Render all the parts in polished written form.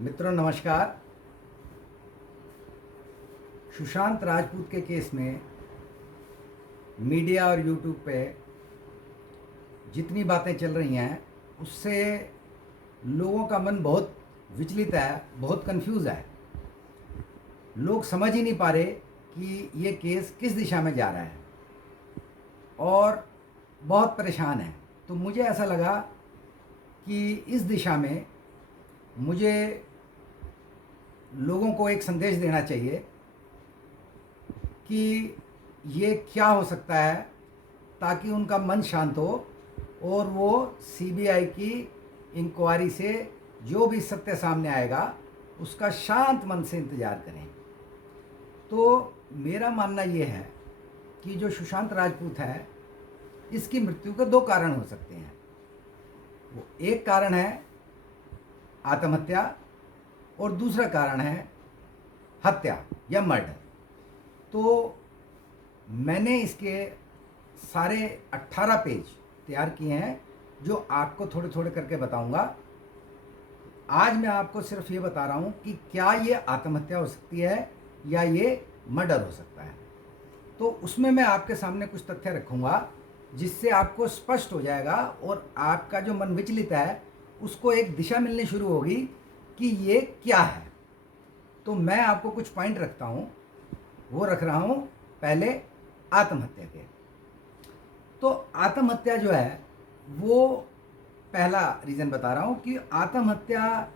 मित्रों नमस्कार। सुशांत राजपूत के केस में मीडिया और यूट्यूब पे जितनी बातें चल रही हैं उससे लोगों का मन बहुत विचलित है, बहुत कंफ्यूज है। लोग समझ ही नहीं पा रहे कि ये केस किस दिशा में जा रहा है और बहुत परेशान है। तो मुझे ऐसा लगा कि इस दिशा में मुझे लोगों को एक संदेश देना चाहिए कि ये क्या हो सकता है, ताकि उनका मन शांत हो और वो सीबीआई की इंक्वायरी से जो भी सत्य सामने आएगा उसका शांत मन से इंतज़ार करें। तो मेरा मानना ये है कि जो सुशांत राजपूत है इसकी मृत्यु के दो कारण हो सकते हैं। वो एक कारण है आत्महत्या और दूसरा कारण है हत्या या मर्डर। तो मैंने इसके सारे 18 पेज तैयार किए हैं जो आपको थोड़े थोड़े करके बताऊंगा। आज मैं आपको सिर्फ ये बता रहा हूँ कि क्या ये आत्महत्या हो सकती है या ये मर्डर हो सकता है। तो उसमें मैं आपके सामने कुछ तथ्य रखूँगा जिससे आपको स्पष्ट हो जाएगा और आपका जो मन विचलित है उसको एक दिशा मिलनी शुरू होगी कि ये क्या है। तो मैं आपको कुछ पॉइंट रखता हूँ, वो रख रहा हूँ पहले आत्महत्या के। तो आत्महत्या जो है वो पहला रीज़न बता रहा हूँ कि आत्महत्या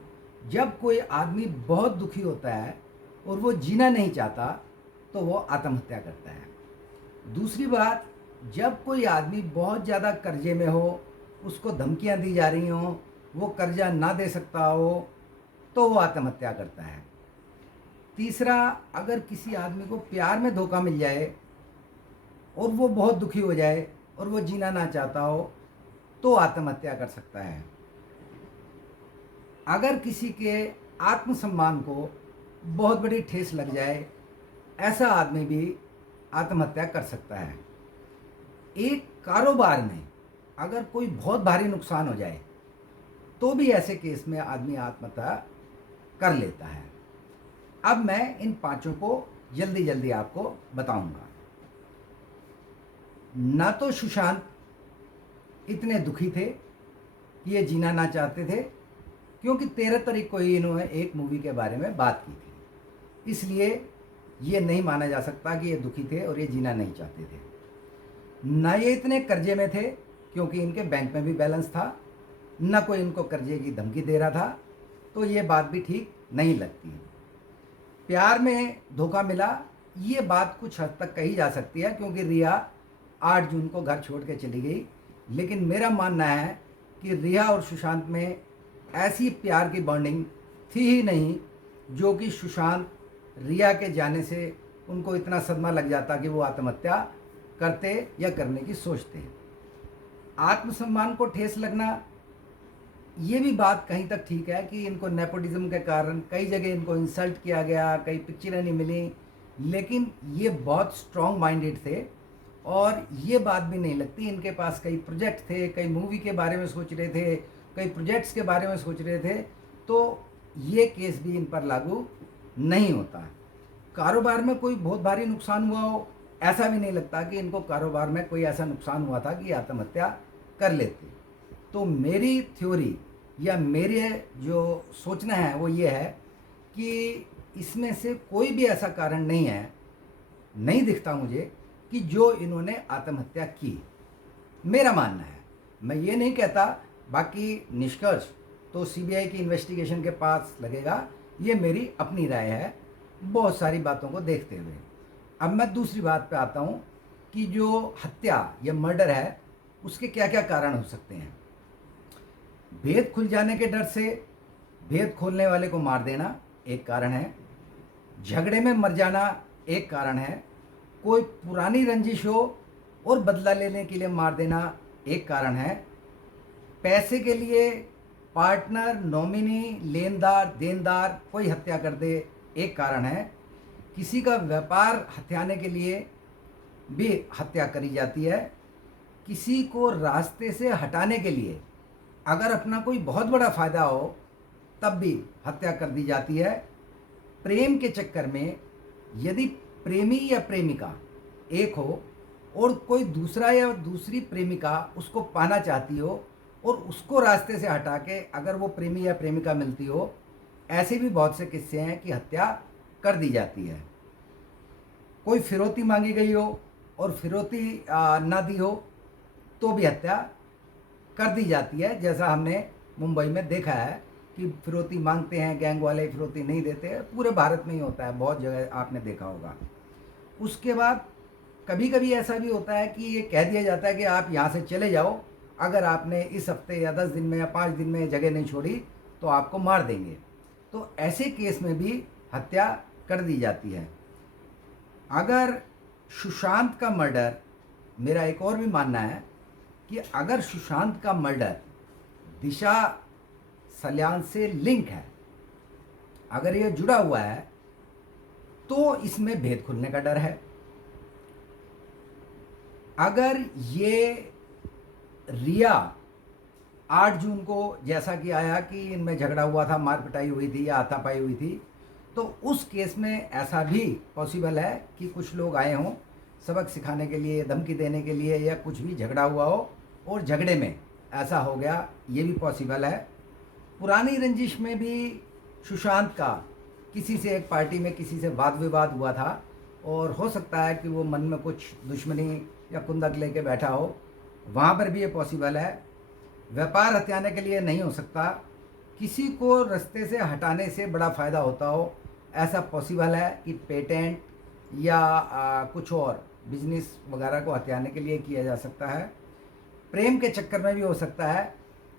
जब कोई आदमी बहुत दुखी होता है और वो जीना नहीं चाहता तो वो आत्महत्या करता है। दूसरी बात, जब कोई आदमी बहुत ज़्यादा कर्जे में हो, उसको धमकियाँ दी जा रही हों, वो कर्जा ना दे सकता हो तो वो आत्महत्या करता है। तीसरा, अगर किसी आदमी को प्यार में धोखा मिल जाए और वो बहुत दुखी हो जाए और वो जीना ना चाहता हो तो आत्महत्या कर सकता है। अगर किसी के आत्मसम्मान को बहुत बड़ी ठेस लग जाए, ऐसा आदमी भी आत्महत्या कर सकता है। एक कारोबार में अगर कोई बहुत भारी नुकसान हो जाए तो भी ऐसे केस में आदमी आत्महत्या कर लेता है। अब मैं इन पांचों को जल्दी जल्दी आपको बताऊंगा। ना तो सुशांत इतने दुखी थे कि ये जीना ना चाहते थे, क्योंकि 13 तारीख को ही इन्होंने एक मूवी के बारे में बात की थी, इसलिए ये नहीं माना जा सकता कि ये दुखी थे और ये जीना नहीं चाहते थे। ना ये इतने कर्जे में थे क्योंकि इनके बैंक में भी बैलेंस था, ना कोई इनको कर्जे की धमकी दे रहा था, तो ये बात भी ठीक नहीं लगती। प्यार में धोखा मिला, ये बात कुछ हद तक कही जा सकती है क्योंकि रिया 8 जून को घर छोड़ के चली गई। लेकिन मेरा मानना है कि रिया और सुशांत में ऐसी प्यार की बॉन्डिंग थी ही नहीं जो कि सुशांत रिया के जाने से उनको इतना सदमा लग जाता कि वो आत्महत्या करते या करने की सोचते। आत्मसम्मान को ठेस लगना, ये भी बात कहीं तक ठीक है कि इनको नेपोटिज्म के कारण कई जगह इनको इंसल्ट किया गया, कई पिक्चरें नहीं मिली, लेकिन ये बहुत स्ट्रॉन्ग माइंडेड थे और ये बात भी नहीं लगती। इनके पास कई प्रोजेक्ट थे, कई मूवी के बारे में सोच रहे थे, कई प्रोजेक्ट्स के बारे में सोच रहे थे, तो ये केस भी इन पर लागू नहीं होता। कारोबार में कोई बहुत भारी नुकसान हुआ हो, ऐसा भी नहीं लगता कि इनको कारोबार में कोई ऐसा नुकसान हुआ था कि आत्महत्या कर लेते। तो मेरी थ्योरी या मेरे जो सोचना है वो ये है कि इसमें से कोई भी ऐसा कारण नहीं है, नहीं दिखता मुझे कि जो इन्होंने आत्महत्या की। मेरा मानना है, मैं ये नहीं कहता, बाकी निष्कर्ष तो सीबीआई की इन्वेस्टिगेशन के पास लगेगा, ये मेरी अपनी राय है बहुत सारी बातों को देखते हुए। अब मैं दूसरी बात पे आता हूँ कि जो हत्या या मर्डर है उसके क्या क्या कारण हो सकते हैं। भेद खुल जाने के डर से भेद खोलने वाले को मार देना एक कारण है, झगड़े में मर जाना एक कारण है, कोई पुरानी रंजिश हो और बदला लेने के लिए मार देना एक कारण है, पैसे के लिए पार्टनर, नॉमिनी, लेनदार, देनदार कोई हत्या कर दे एक कारण है, किसी का व्यापार हथियाने के लिए भी हत्या करी जाती है, किसी को रास्ते से हटाने के लिए अगर अपना कोई बहुत बड़ा फ़ायदा हो तब भी हत्या कर दी जाती है। प्रेम के चक्कर में यदि प्रेमी या प्रेमिका एक हो और कोई दूसरा या दूसरी प्रेमिका उसको पाना चाहती हो और उसको रास्ते से हटा के अगर वो प्रेमी या प्रेमिका मिलती हो, ऐसे भी बहुत से किस्से हैं कि हत्या कर दी जाती है। कोई फिरौती मांगी गई हो और फिरौती ना दी हो तो भी हत्या कर दी जाती है, जैसा हमने मुंबई में देखा है कि फिरौती मांगते हैं गैंग वाले, फिरौती नहीं देते हैं। पूरे भारत में ही होता है, बहुत जगह आपने देखा होगा। उसके बाद कभी कभी ऐसा भी होता है कि ये कह दिया जाता है कि आप यहाँ से चले जाओ, अगर आपने इस हफ्ते या 10 दिन में या 5 दिन में जगह नहीं छोड़ी तो आपको मार देंगे। तो ऐसे केस में भी हत्या कर दी जाती है। अगर सुशांत का मर्डर, मेरा एक और भी मानना है कि अगर सुशांत का मर्डर दिशा सल्यान से लिंक है, अगर ये जुड़ा हुआ है, तो इसमें भेद खुलने का डर है। अगर ये रिया 8 जून को जैसा कि आया कि इनमें झगड़ा हुआ था, मार पिटाई हुई थी या हाथापाई हुई थी, तो उस केस में ऐसा भी पॉसिबल है कि कुछ लोग आए हों सबक सिखाने के लिए, धमकी देने के लिए, या कुछ भी झगड़ा हुआ हो और झगड़े में ऐसा हो गया, ये भी पॉसिबल है। पुरानी रंजिश में भी सुशांत का किसी से, एक पार्टी में किसी से वाद विवाद हुआ था और हो सकता है कि वो मन में कुछ दुश्मनी या कुंदक लेके बैठा हो, वहाँ पर भी ये पॉसिबल है। व्यापार हथियाने के लिए नहीं हो सकता, किसी को रास्ते से हटाने से बड़ा फ़ायदा होता हो, ऐसा पॉसिबल है कि पेटेंट या कुछ और बिजनेस वगैरह को हथियाने के लिए किया जा सकता है। प्रेम के चक्कर में भी हो सकता है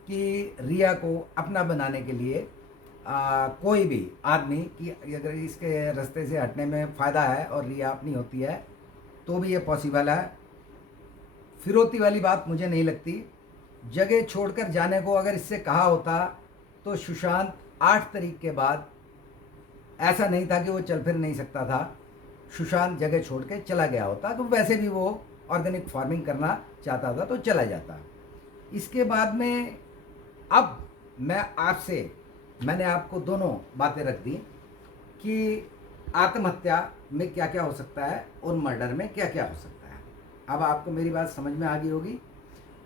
कि रिया को अपना बनाने के लिए कोई भी आदमी कि अगर इसके रास्ते से हटने में फ़ायदा है और रिया अपनी होती है तो भी ये पॉसिबल है। फिरौती वाली बात मुझे नहीं लगती। जगह छोड़कर जाने को अगर इससे कहा होता तो सुशांत 8 तारीख के बाद ऐसा नहीं था कि वो चल फिर नहीं सकता था, सुशांत जगह छोड़ के चला गया होता, तो वैसे भी वो ऑर्गेनिक फार्मिंग करना चाहता था तो चला जाता। इसके बाद में अब मैंने आपको दोनों बातें रख दी कि आत्महत्या में क्या क्या हो सकता है और मर्डर में क्या क्या हो सकता है। अब आपको मेरी बात समझ में आ गई होगी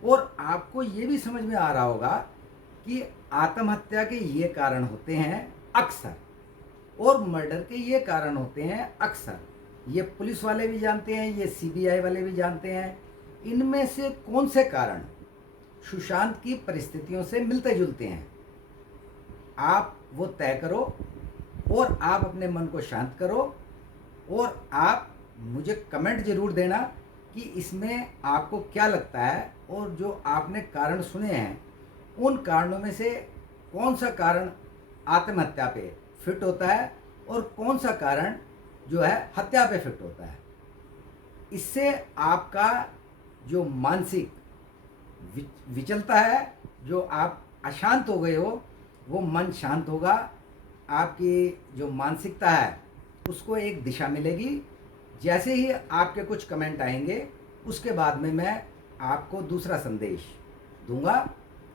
और आपको ये भी समझ में आ रहा होगा कि आत्महत्या के ये कारण होते हैं अक्सर और मर्डर के ये कारण होते हैं अक्सर। ये पुलिस वाले भी जानते हैं, ये सीबीआई वाले भी जानते हैं। इनमें से कौन से कारण सुशांत की परिस्थितियों से मिलते जुलते हैं, आप वो तय करो और आप अपने मन को शांत करो और आप मुझे कमेंट ज़रूर देना कि इसमें आपको क्या लगता है और जो आपने कारण सुने हैं उन कारणों में से कौन सा कारण आत्महत्या पे फिट होता है और कौन सा कारण जो है हत्या पे फिट होता है। इससे आपका जो मानसिक विचलता है, जो आप अशांत हो गए हो, वो मन शांत होगा। आपकी जो मानसिकता है उसको एक दिशा मिलेगी। जैसे ही आपके कुछ कमेंट आएंगे उसके बाद में मैं आपको दूसरा संदेश दूंगा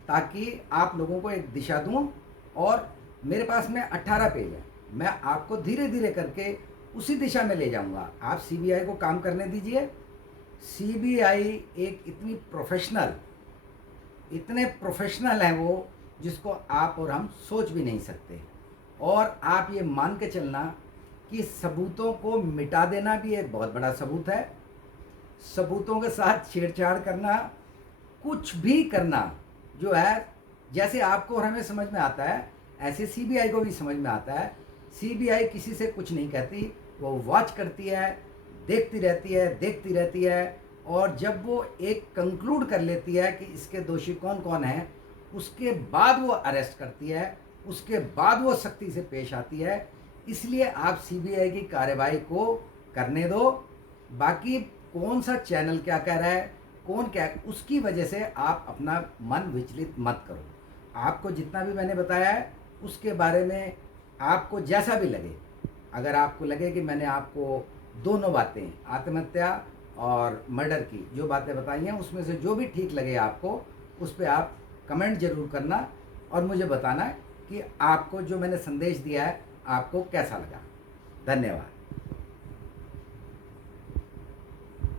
ताकि आप लोगों को एक दिशा दूं। और मेरे पास में 18 पेज है, मैं आपको धीरे धीरे करके उसी दिशा में ले जाऊंगा। आप सीबीआई को काम करने दीजिए। सीबीआई एक इतने प्रोफेशनल हैं वो, जिसको आप और हम सोच भी नहीं सकते। और आप ये मान के चलना कि सबूतों को मिटा देना भी एक बहुत बड़ा सबूत है। सबूतों के साथ छेड़छाड़ करना, कुछ भी करना जो है, जैसे आपको और हमें समझ में आता है ऐसे सीबीआई को भी समझ में आता है। सीबीआई किसी से कुछ नहीं कहती, वो वॉच करती है, देखती रहती है और जब वो एक कंक्लूड कर लेती है कि इसके दोषी कौन कौन हैं, उसके बाद वो अरेस्ट करती है, उसके बाद वो सख्ती से पेश आती है। इसलिए आप सीबीआई की कार्रवाई को करने दो। बाकी कौन सा चैनल क्या कह रहा है, कौन क्या, उसकी वजह से आप अपना मन विचलित मत करो। आपको जितना भी मैंने बताया है उसके बारे में आपको जैसा भी लगे, अगर आपको लगे कि मैंने आपको दोनों बातें, आत्महत्या और मर्डर की जो बातें बताई हैं, उसमें से जो भी ठीक लगे आपको, उस पर आप कमेंट ज़रूर करना और मुझे बताना कि आपको जो मैंने संदेश दिया है आपको कैसा लगा। धन्यवाद।